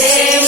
Deus.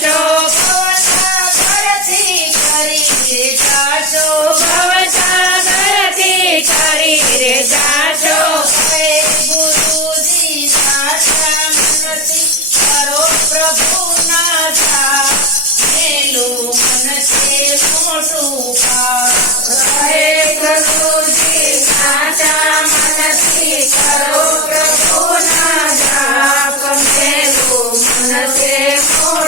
show.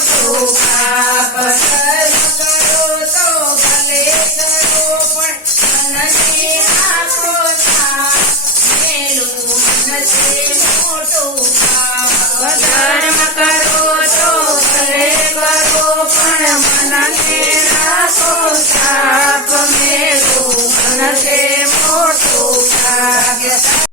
ખોટું પાપ કર્મ કરો તો ભલે કરો પણ મનને આખો થાપ મેલું મનસે મોટું પાપ ધર્મ કરો તો ભલે કરો પણ મનને રાખો થાપ મેલું મનસે મોટું ભાગ્ય